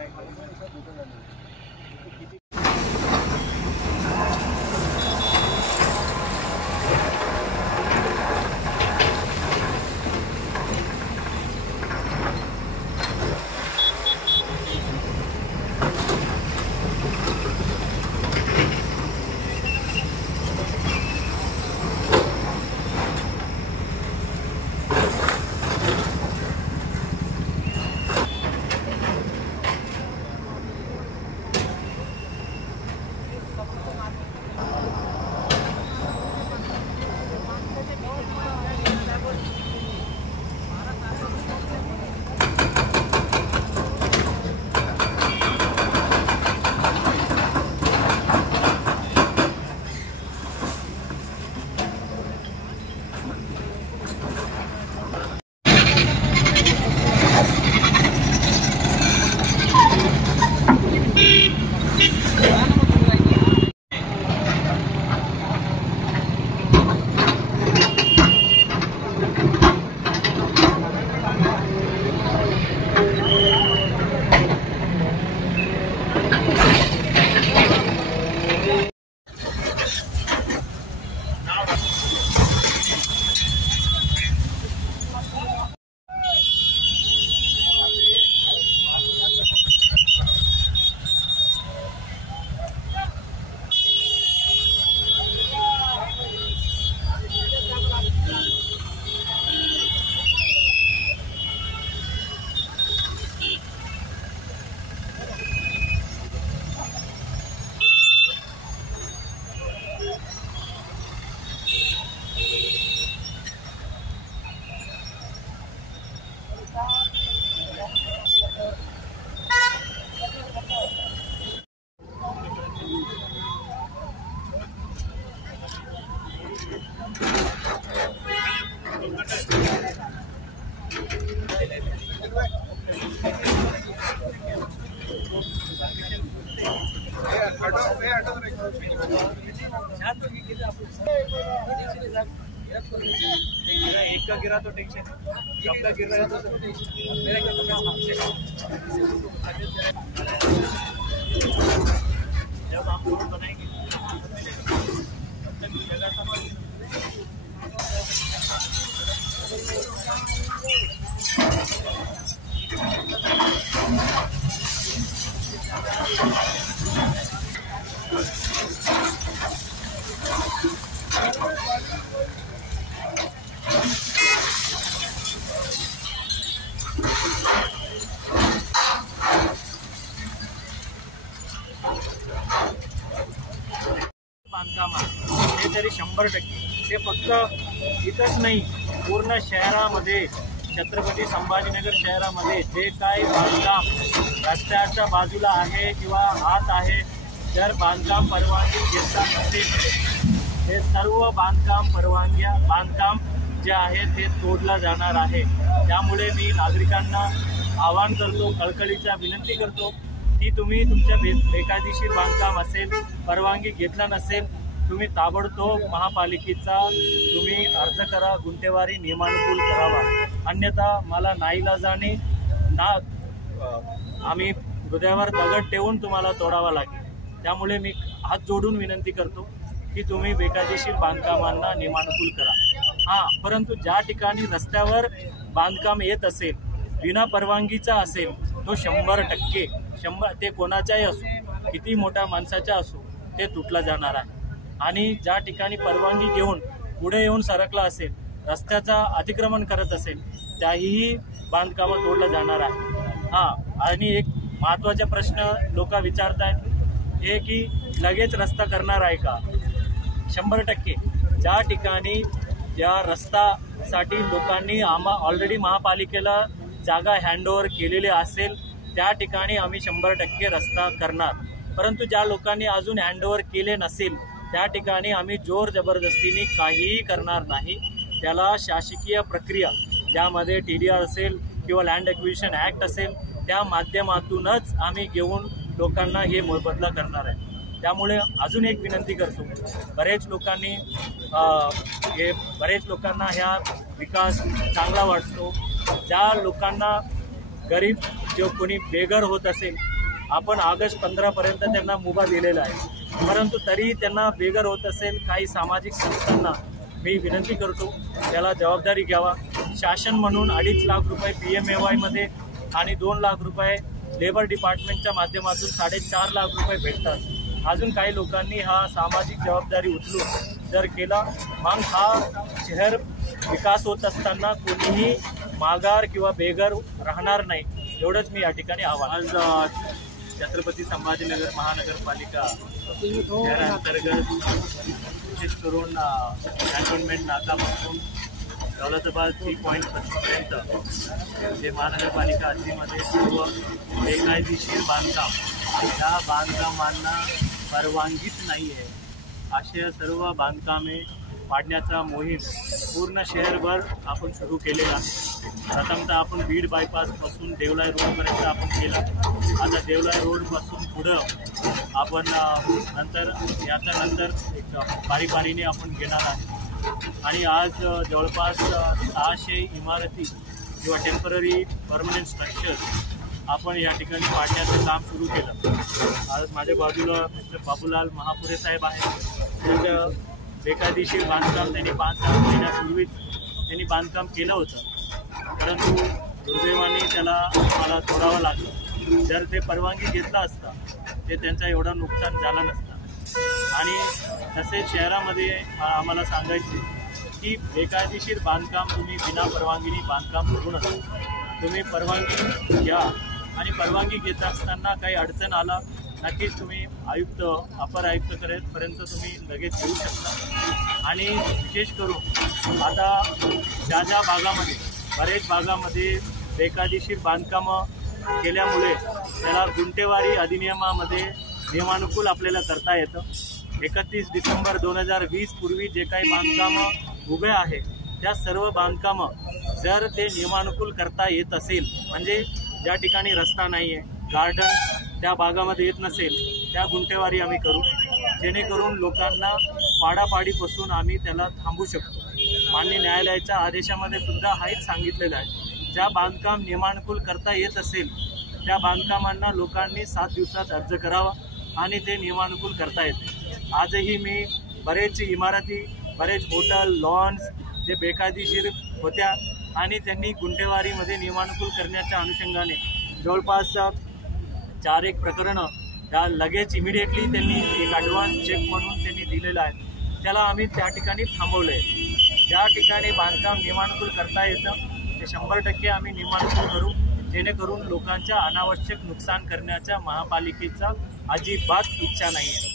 एक का गिरा तो टेंशन, सबका गिर रहा है तो मेरे का तो जब आप रोड बनाएंगे तब तक जगह संभालिए। बांधकाम हे तरी 100% ते फक्त इथंच नाही, पूर्ण शहरामध्ये छत्रपती संभाजीनगर शहरामध्ये जे काही बांधकाम रस्त्याच्या बाजूला आहे किंवा आत आहे, जर बांधकाम परवानगी घेतला नसेल हे सर्व बांधकाम जे आहे ते तोडलं जाणार आहे। त्यामुळे मी नागरिकांना आवाहन करतो, कळकळीचा विनंती करतो की तुम्ही तुमच्या बेकायदेशीर बांधकाम असेल, परवानगी घेतला नसेल, तुम्ही ताबडतोब महापालिकेचा तुम्ही अर्ज करा, गुंठेवारी नियमानुकूल करावा, अन्यथा मला नाईलाजाने आम्ही हृदयावर दगड ठेवून तुम्हाला तोडावा लागेल। त्यामुळे मी हात जोडून विनंती करतो की तुम्ही बेकायदेशीर बांधकामांना नियमानुकूल करा। परंतु ज्या ठिकाणी रस्त्यावर बांधकाम येत असेल, विना परवानगीचा असेल, तो 100% ते कोणाचाही असो, किती मोठ्या माणसाचा असो, ते तुटला जाणार आहे। आणि ज्या ठिकाणी परवानगी घेऊन पुढे येऊन सरकला असेल, रस्त्याचा अतिक्रमण करत असेल, त्याही बांधकामं तोडलं जाणार आहे। आणि एक महत्त्वाचा प्रश्न लोक विचारतायत हे की लगेच रस्ता करणार आहे का? 100% ज्या ठिकाणी ज्या रस्त्यासाठी लोकांनी ऑलरेडी महापालिकेला जागा हँडओव्हर केलेली असेल त्या ठिकाणी आम्ही 100% रस्ता करणार। परंतु ज्या लोकांनी अजून हँडओव्हर केले नसेल त्या ठिकाणी आम्ही जोर जबरदस्तीने काहीही करणार नाही। त्याला शासकीय प्रक्रिया ज्यामध्ये TDR असेल किंवा लँड ॲक्विजिशन ॲक्ट असेल त्या माध्यमातूनच आम्ही घेऊन लोकांना हे मोबदला करणार आहे। त्यामुळे अजून एक विनंती करतो, बरेच लोकांना ह्या विकास चांगला वाटतो, ज्या लोकांना गरीब जो कोणी बेघर होत असेल आपण ऑगस्ट 15 पर्यंत त्यांना मुभा दिलेला आहे, परंतु तरीही त्यांना बेघर होत असेल. काही सामाजिक संस्थांना मी विनंती करतो त्याला जबाबदारी घ्यावा. शासन म्हणून 2.5 लाख रुपये PMAY मध्ये आणि 2 लाख रुपये लेबर डिपार्टमेंटच्या माध्यमातून 4.5 लाख रुपये भेटतात. अजून काही लोकांनी हा सामाजिक जबाबदारी उचलून जर केला, मग हा शहर विकास होत असताना कोणीही माघार किंवा बेघर राहणार नाही. एवढंच मी या ठिकाणी आवाहन. आज छत्रपती संभाजीनगर महानगरपालिका शहरांतर्गत विशेष करून कॅन्टोन्मेंट नाकापासून दौलताबाद टी पॉईंट पर्यंत जे महानगरपालिका हद्दीमध्ये सर्व बेकायदेशीर बांधकाम, त्या बांधकामांना परवानगीच नाही आहे अशा सर्व बांधकामे पाडण्याचा मोहीम पूर्ण शहरभर आपण सुरू केलेला आहे. प्रथमतः आपण बीड बायपासपासून देवलाय रोडपर्यंत आपण केलं. आता देवलाय रोडपासून पुढं आपण याच्यानंतर एक बारीबारीने आपण घेणार आहे. आणि आज जवळपास 600 इमारती किंवा टेम्पररी परमनंट स्ट्रक्चर्स आपण या ठिकाणी पाडण्याचं काम सुरू केलं. आज माझ्या बाजूला मिस्टर बाबूलाल महापुरे साहेब आहेत. त्यांचं बेकायदेशीर बांधकाम त्यांनी 5-6 महिन्यापूर्वीच त्यांनी बांधकाम केलं होतं, परंतु दुर्दैवाने त्याला मला तोडावं लागलं. जर ते परवानगी घेतला असता ते त्यांचा एवढा नुकसान झाला नसता. आणि तसेच शहरामध्ये आम्हाला सांगायचे की बेकायदेशीर बांधकाम तुम्ही बिना परवानगीने बांधकाम करू नका. तुम्ही परवानगी घ्या आणि परवानगी घेत असताना काही अडचण आला नक्कीच तुम्ही आयुक्त अपर आयुक्तपर्यंत तुम्ही लगेच येऊ शकता. आणि विशेष करून आता ज्या भागामध्ये बरेच भागामध्ये बेकायदेशीर बांधकामं केल्यामुळे त्याला गुंठेवारी अधिनियमामध्ये नियमानुकूल आपल्याला करता येतं. 31 डिसेंबर 2020 पूर्वी जे काही बांधकामं उभे आहे त्या सर्व कामं जर ते नियमानुकूल करता येत असेल, म्हणजे ज्या ठिकाणी रस्ता नाही आहे, गार्डन त्या भागामध्ये येत नसेल, त्या गुंठेवारी आम्ही करू, जेणेकरून लोकांना पाडापाडीपासून आम्ही त्याला थांबवू शकतो. मान्य न्यायालयाच्या आदेशामध्ये सुद्धा हेच सांगितलेलं आहे, ज्या बांधकाम नियमानुकूल करता येत असेल त्या बांधकामांना लोकांनी 7 दिवसात अर्ज करावा आणि ते नियमानुकूल करता येते. आजही मी बरेच इमारती, बरेच हॉटेल, लॉन्स जे बेकायदेशीर होत्या आणि त्यांनी गुंठेवारीमध्ये नियमानुकूल करण्याच्या अनुषंगाने जवळपास 4-1 प्रकरणं त्या लगेच इमिडिएटली त्यांनी एक ॲडव्हान्स चेक म्हणून त्यांनी दिलेला आहे, त्याला आम्ही त्या ठिकाणी थांबवलं आहे. ज्या ठिकाणी बांधकाम नियमानुकूल करता येतं ते 100% आम्ही नियमानुकूल करू, जेणेकरून लोकांच्या अनावश्यक नुकसान करण्याच्या महापालिकेचा अजिबात इच्छा नाही आहे.